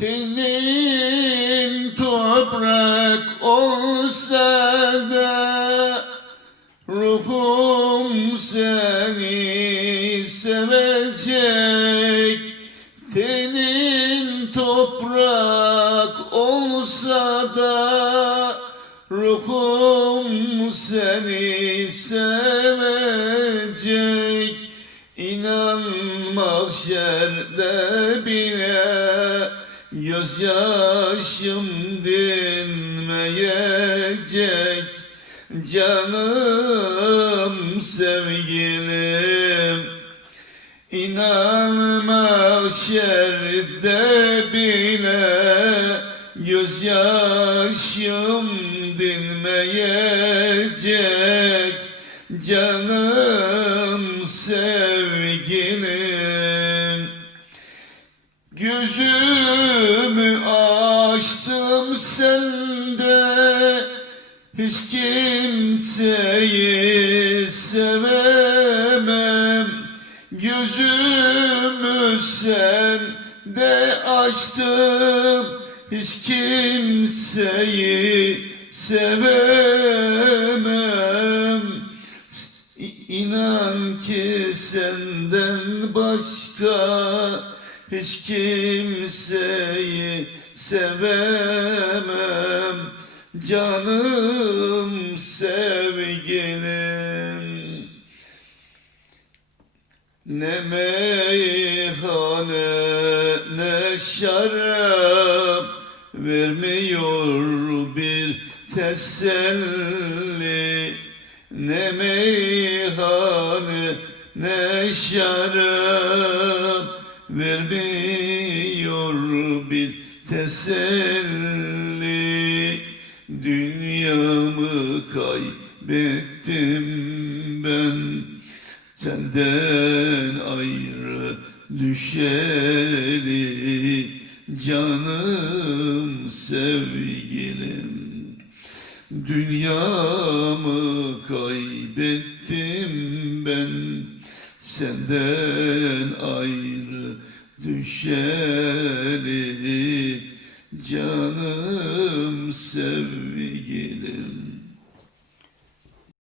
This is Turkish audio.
Tenin toprak olsa da Ruhum seni sevecek. Tenin toprak olsa da Ruhum seni sevecek. İnan mahşerde bile Gözyaşım dinmeyecek Canım sevgilim. İnan mahşerde bile Gözyaşım dinmeyecek Canım sevgilim. Gözümü açtım sende Hiç kimseyi sevemem. Gözümü sende açtım Hiç kimseyi sevemem. İnan ki senden başka hiç kimseyi sevemem. Canım sevgilim. Ne meyhane ne şarap Vermiyor bir teselli. Ne meyhane ne şarap Vermiyor teselli Dünyamı kaybettim ben. Senden ayrı düşeli Canım sevgilim. Dünyamı kaybettim ben. Senden ayrı düşeli Canım sevgilim